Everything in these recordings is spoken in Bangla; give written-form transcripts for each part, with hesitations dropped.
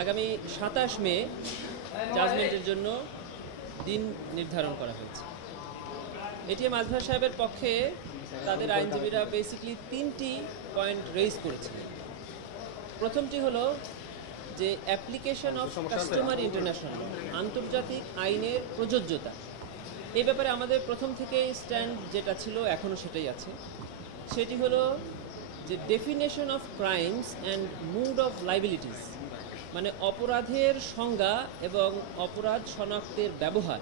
আগামী ২৭ মে জাজমেন্টের জন্য দিন নির্ধারণ করা হয়েছে। এটিএম আজহার সাহেবের পক্ষে তাদের আইনজীবীরা বেসিক্যালি ৩টি পয়েন্ট রেইজ করেছেন। প্রথমটি হলো যে অ্যাপ্লিকেশন অফ কাস্টমার ইন্টারন্যাশনাল, আন্তর্জাতিক আইনের প্রযোজ্যতা। এই ব্যাপারে আমাদের প্রথম থেকেই স্ট্যান্ড যেটা ছিল এখনও সেটাই আছে। সেটি হলো যে definition of crimes and mode of liabilities, মানে অপরাধের সংজ্ঞা এবং অপরাধ শনাক্তের ব্যবহার।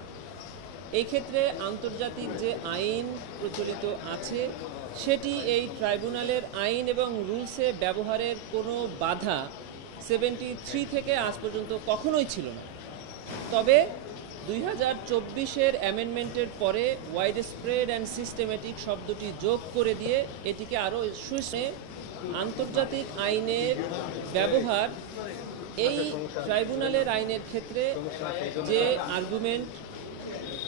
এই ক্ষেত্রে আন্তর্জাতিক যে আইন প্রচলিত আছে সেটি এই ট্রাইব্যুনালের আইন এবং রুলসে ব্যবহারের কোনো বাধা 73 থেকে আজ পর্যন্ত কখনোই ছিল না। তবে 2024-এর অ্যামেন্ডমেন্টের পরে ওয়াইড স্প্রেড অ্যান্ড সিস্টেমেটিক শব্দটি যোগ করে দিয়ে এটিকে আরও সুষ্ঠু আন্তর্জাতিক আইনের ব্যবহার এই ট্রাইব্যুনালের আইনের ক্ষেত্রে যে আর্গুমেন্ট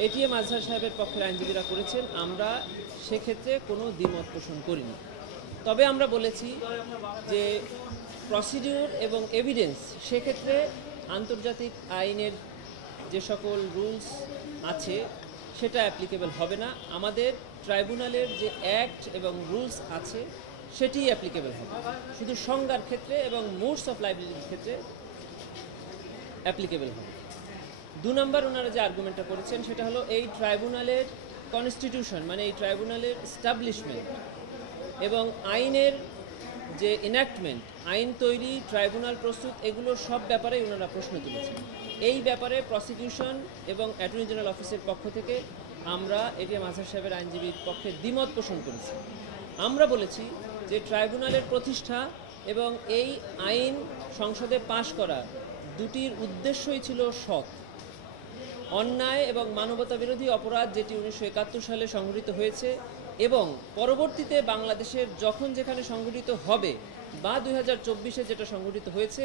এটিএম আজহার সাহেবের পক্ষের আইনজীবীরা করেছেন, আমরা সেক্ষেত্রে কোনো দ্বিমত পোষণ করিনি। তবে আমরা বলেছি যে প্রসিডিউর এবং এভিডেন্স সেক্ষেত্রে আন্তর্জাতিক আইনের যে সকল রুলস আছে সেটা অ্যাপ্লিকেবল হবে না। আমাদের ট্রাইব্যুনালের যে অ্যাক্ট এবং রুলস আছে সেটি অ্যাপ্লিকেবল হবে, শুধু সংজ্ঞার ক্ষেত্রে এবং মোডস অফ লাইবিলিটির ক্ষেত্রে অ্যাপ্লিকেবল হবে। 2 নম্বর ওনারা যে আর্গুমেন্টটা করেছেন সেটা হলো এই ট্রাইব্যুনালের কনস্টিটিউশন, মানে এই ট্রাইব্যুনালের এস্টাবলিশমেন্ট এবং আইনের যে এনাক্টমেন্ট, আইন তৈরি, ট্রাইব্যুনাল প্রস্তুত, এগুলো সব ব্যাপারে ওনারা প্রশ্ন তুলেছেন। এই ব্যাপারে প্রসিকিউশন এবং অ্যাটর্নি জেনারেল অফিসের পক্ষ থেকে আমরা এটিএম আজহার সাহেবের আইনজীবীর পক্ষে দ্বিমত পোষণ করেছি। আমরা বলেছি যে ট্রাইব্যুনালের প্রতিষ্ঠা এবং এই আইন সংসদে পাশ করা দুটির উদ্দেশ্যই ছিল সৎ। অন্যায় এবং মানবতা বিরোধী অপরাধ যেটি 1971 সালে সংঘটিত হয়েছে এবং পরবর্তীতে বাংলাদেশের যখন যেখানে সংঘটিত হবে বা 2024-এ যেটা সংঘটিত হয়েছে,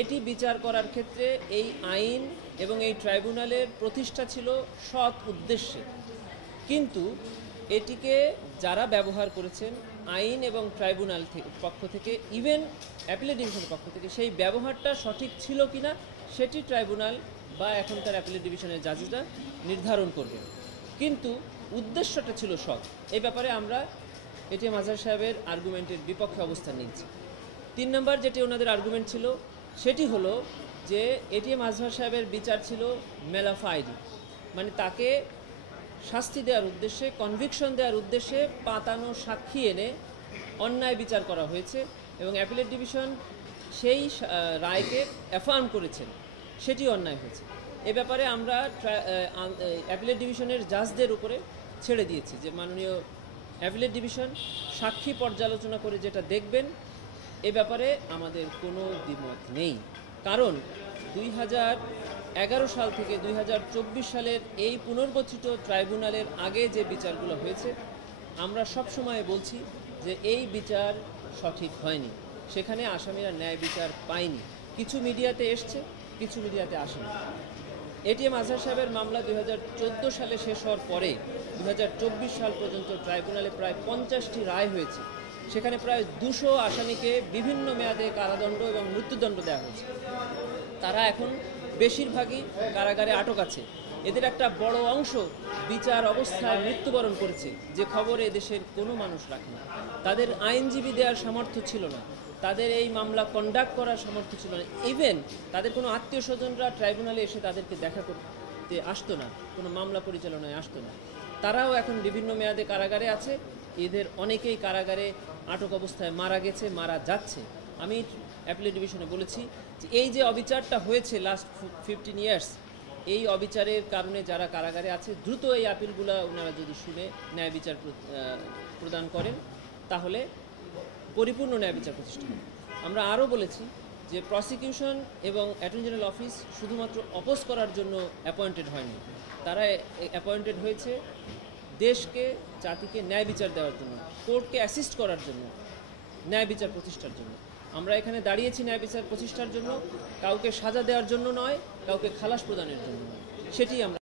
এটি বিচার করার ক্ষেত্রে এই আইন এবং এই ট্রাইব্যুনালের প্রতিষ্ঠা ছিল সৎ উদ্দেশ্যে। কিন্তু এটিকে যারা ব্যবহার করেছেন আইন এবং ট্রাইব্যুনাল পক্ষ থেকে, ইভেন অ্যাপিলেট ডিভিশনের পক্ষ থেকে, সেই ব্যবহারটা সঠিক ছিল কিনা সেটি ট্রাইব্যুনাল বা এখনকার অ্যাপিলেট ডিভিশনের জাজেসরা নির্ধারণ করবেন। কিন্তু উদ্দেশ্যটা ছিল সৎ। এই ব্যাপারে আমরা এটিএম আজহার সাহেবের আর্গুমেন্টের বিপক্ষে অবস্থান নিচ্ছি। 3 নম্বর যেটি ওনাদের আর্গুমেন্ট ছিল সেটি হলো যে এটিএম আজহার সাহেবের বিচার ছিল মেলাফাইড, মানে তাকে শাস্তি দেওয়ার উদ্দেশ্যে, কনভিকশন দেওয়ার উদ্দেশ্যে পাতানো সাক্ষী এনে অন্যায় বিচার করা হয়েছে এবং অ্যাপিলেট ডিভিশন সেই রায়কে অ্যাফার্ম করেছেন, সেটি অন্যায় হয়েছে। এ ব্যাপারে আমরা অ্যাপিলেট ডিভিশনের জাজদের উপরে ছেড়ে দিয়েছি যে মাননীয় অ্যাপিলেট ডিভিশন সাক্ষী পর্যালোচনা করে যেটা দেখবেন, এ ব্যাপারে আমাদের কোনো দ্বিমত নেই। কারণ 2011 সাল থেকে 2024 সালের এই পুনর্গঠিত ট্রাইব্যুনালের আগে যে বিচারগুলো হয়েছে, আমরা সব সময় বলছি যে এই বিচার সঠিক হয়নি, সেখানে আসামিরা ন্যায় বিচার পায়নি। কিছু মিডিয়াতে এসছে, কিছু মিডিয়াতে আসেনি। এটিএম আজহার সাহেবের মামলা 2014 সালে শেষ হওয়ার পরে 2024 সাল পর্যন্ত ট্রাইব্যুনালে প্রায় 50টি রায় হয়েছে। সেখানে প্রায় 200 আসামিকে বিভিন্ন মেয়াদে কারাদণ্ড এবং মৃত্যুদণ্ড দেওয়া হয়েছে। তারা এখন বেশিরভাগই কারাগারে আটক আছে। এদের একটা বড় অংশ বিচার অবস্থায় মৃত্যুবরণ করেছে, যে খবর এদেশের কোনো মানুষ রাখে না। তাদের আইনজীবী দেওয়ার সামর্থ্য ছিল না, তাদের এই মামলা কন্ডাক্ট করার সামর্থ্য ছিল না। ইভেন তাদের কোনো আত্মীয় স্বজনরা ট্রাইব্যুনালে এসে তাদেরকে দেখা করতে আসতো না, কোনো মামলা পরিচালনায় আসতো না। তারাও এখন বিভিন্ন মেয়াদে কারাগারে আছে। এদের অনেকেই কারাগারে আটক অবস্থায় মারা গেছে, মারা যাচ্ছে। আমি অ্যাপিলেট ডিভিশনে বলেছি যে এই যে অবিচারটা হয়েছে লাস্ট 15 ইয়ার্স, এই অবিচারের কারণে যারা কারাগারে আছে, দ্রুত এই আপিলগুলো ওনারা যদি শুনে ন্যায় বিচার প্রদান করেন তাহলে পরিপূর্ণ ন্যায় বিচার প্রতিষ্ঠা হবে। আমরা আরও বলেছি যে প্রসিকিউশন এবং অ্যাটর্নি জেনারেল অফিস শুধুমাত্র অপোজ করার জন্য অ্যাপয়েন্টেড হয়নি, তারা অ্যাপয়েন্টেড হয়েছে দেশকে, জাতিকে ন্যায় বিচার দেওয়ার জন্য, কোর্টকে অ্যাসিস্ট করার জন্য, ন্যায় বিচার প্রতিষ্ঠার জন্য। আমরা এখানে দাঁড়িয়েছি ন্যায় বিচার প্রতিষ্ঠার জন্য, কাউকে সাজা দেওয়ার জন্য নয়, কাউকে খালাস প্রদানের জন্য নয়। সেটি আমরা